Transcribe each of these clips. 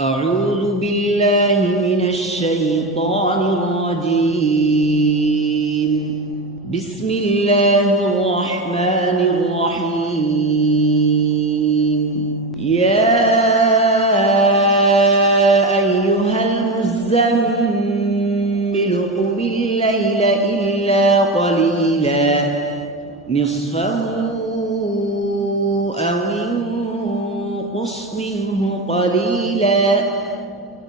أعوذ بالله من الشيطان الرجيم. بسم الله الرحمن الرحيم. يا أيها المزمل قم الليل إلا قليلا نصفه أو انقص منه قليلا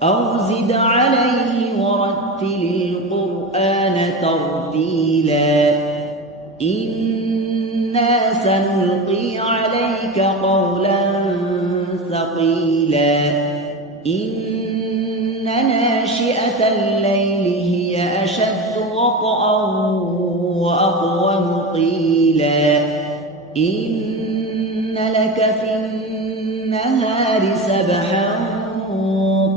أو زد عليه ورتل القرآن ترتيلا إنا سنلقي عليك قولا ثقيلا إن ناشئة الليل هي أشد وطئا وأقوم قيلا إن لك في النهار سبحا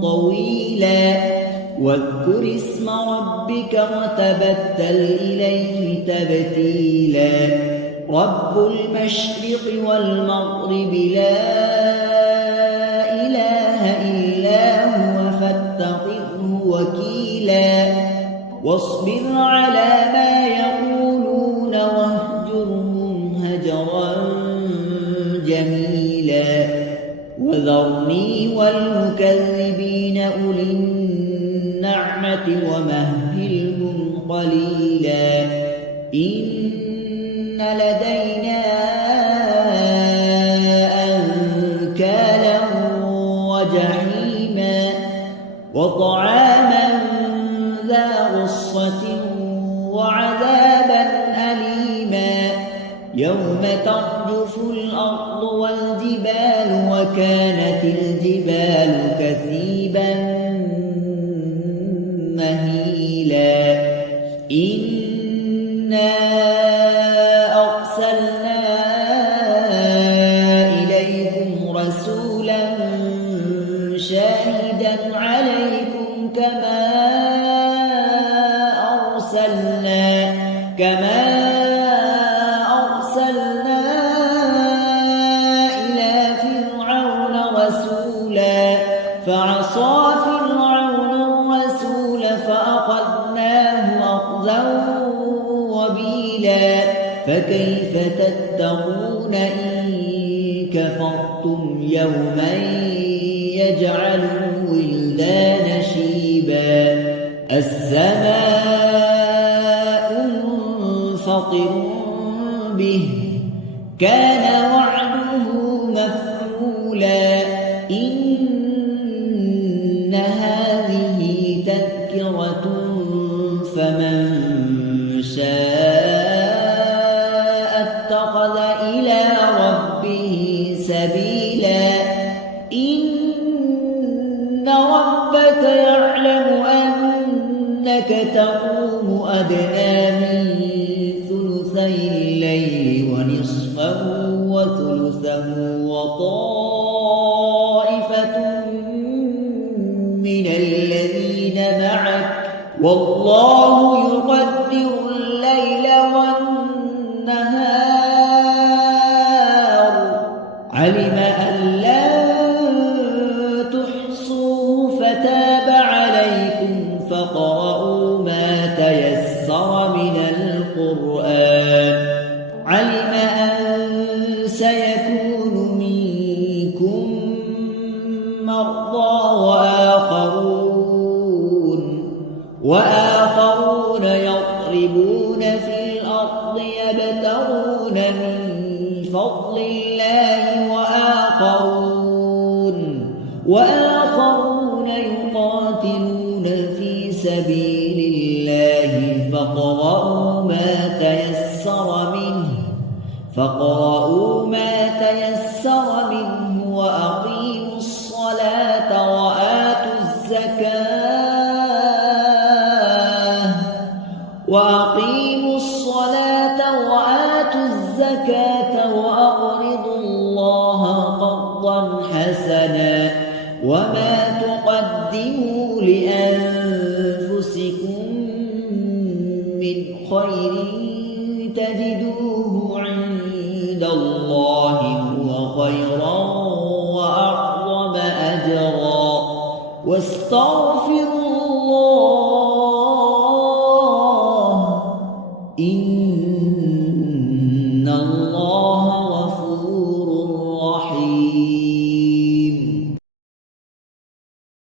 طويلا واذكر اسم ربك وتبتل إليه تبتيلا رب المشرق والمغرب لا إله إلا هو فاتخذه وكيلا واصبر على ما يقولون واهجرهم هجرا جميلا وذرني والمكذبين أولي النعمة ومهلهم قليلا إن لدينا أنكالا وجحيما وطعاما ذا غصة وعذابا أليما يوم ترجف الأرض والجبال وكانت الجبال كثيبا مهيلا إنا أرسلنا إليكم رسولا شاهدا عليكم كما أرسلنا إلى فرعون رسولا فعصى فرعون الرسول فأخذناه أخذا وبيلا فكيف تتقون إن كفرتم يوما يجعل الولدان شيبا السماء منفطر به كان وعده مفعولا إن هذه تذكرة فمن شاء اتخذ إلى ربه سبيلا إن ربك يعلم أنك تقوم أدنى من ثلثي الليل ونصفه وثلثه وطائفة من الذين معك والله يقدر الليل والنهار علم أن لا تحصوا فتاب عليكم فاقرؤوا ما تيسر من القرآن علم أن سيكون منكم مرضى وآخرون يضربون في الأرض يبتغون من فضل الله وآخرون يقاتلون في سبيل الله فاقرؤوا ما تيسر منه وأقيموا الصلاة وآتوا الزكاة وأقرضوا الله قرضا حسنا وما تقدموا لأنفسكم من خير تجدوه عند الله هو خيرا وأعظم أجرا واستغفروا الله